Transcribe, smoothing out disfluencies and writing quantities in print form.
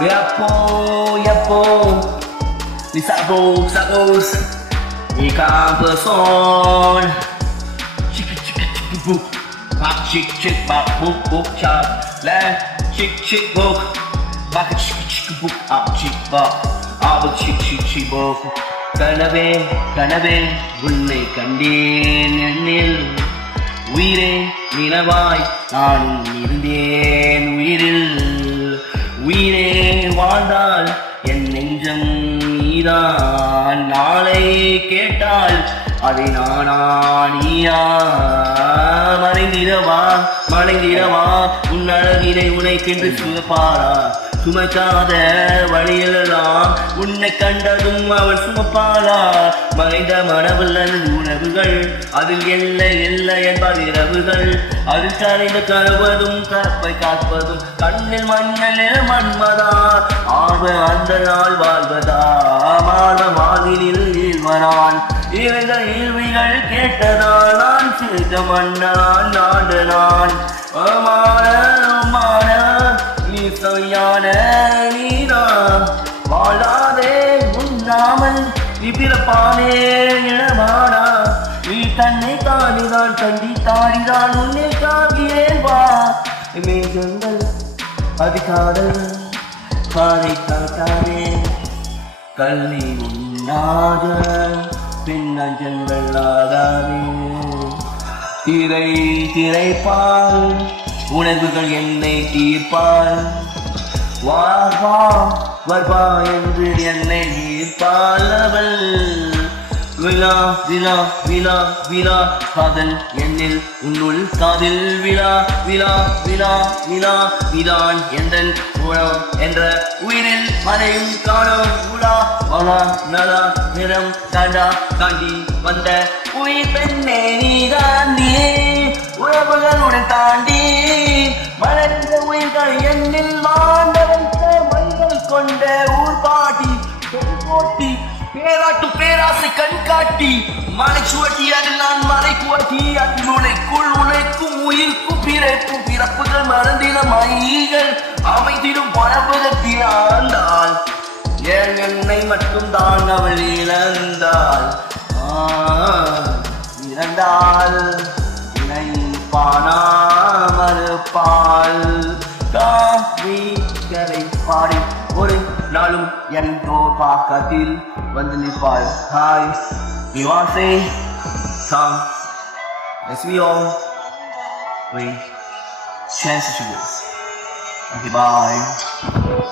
Yapo, di sabos, ikan person. Chick book, bak chick bak book chap, chick book, bak chick book up chick bak, chick book. கனவே உன்னை கண்டேன் என்னில் உயிரே நிலவாய் நான் இருந்தேன் உயிரே வாழ்ந்தால் என் நெஞ்சம் நீதான் நாளை கேட்டால் அதை நீயா மறைந்திடவா உன் அழகினை உனைக்கென்று சுமப்பாரா சுமக்காத வழியிலெல்லாம் உன்னை கண்டதும் அவள் சுமப்பாளா மறைந்த மனவல்லது உணவுகள் அதில் எல்லை என்பது இரவுகள் அதில் கரைந்து கருவதும் கற்பை காப்பதும் கண்ணில் மண்மதா அந்த நாள் வாழ்வதா வாதிலில் ஈழ்வனான் இவங்க ஈழ்விகள் கேட்டதால் நான் சிறுத்த மன்னான் நான் யான நீரா வாழாதே உண்ணாமல் பிறப்பானே இளமானா நீ தன்னை தானிதான் கண்டி தாடிதான் உன்னை காகிறேன் வா மேகங்கள் அதிகாதல் பாதை காட்டானே கல்வி உண்ணாத பெண்ணஞ்சங்கள் ஆகாதே திரைப்பால் உணர்வுகள் என்னை தீர்ப்பால் வா என்று என்னை ஈர்ப்பாள் அவள் விழா காதல் என்னில் உன்னுள் காதில் விழா இதான் எந்தன் உணம் என்ற உயிரில் மறையும் காணும் உலா நலா நிறம் தாண்டி வந்த உயிர் பெண்ணே நீதான் உறவுகளுடன் தாண்டி மலர்ந்த உயிர்கள் என்னில் மைகள் கொண்ட ஊர் பாட்டி போட்டி பேராசை கண் காட்டி மலை சுவட்டி அதில் நான் மலை குவட்டி அதில் உழைக்கும் உயிர்க்கும் பிறப்புகள் மறந்தின மைகள் அமைதிடும் பரப்புதத்தில் ஆண்டாள் என்னை மட்டும் தான் அவள் இழந்தாள் மறுப்பால் காவிகளை பாடி ஒரு நாளும் என் பாக்கத்தில் வந்து நிற்பாள் hi you want to say come let's be all wait chance to do this okay bye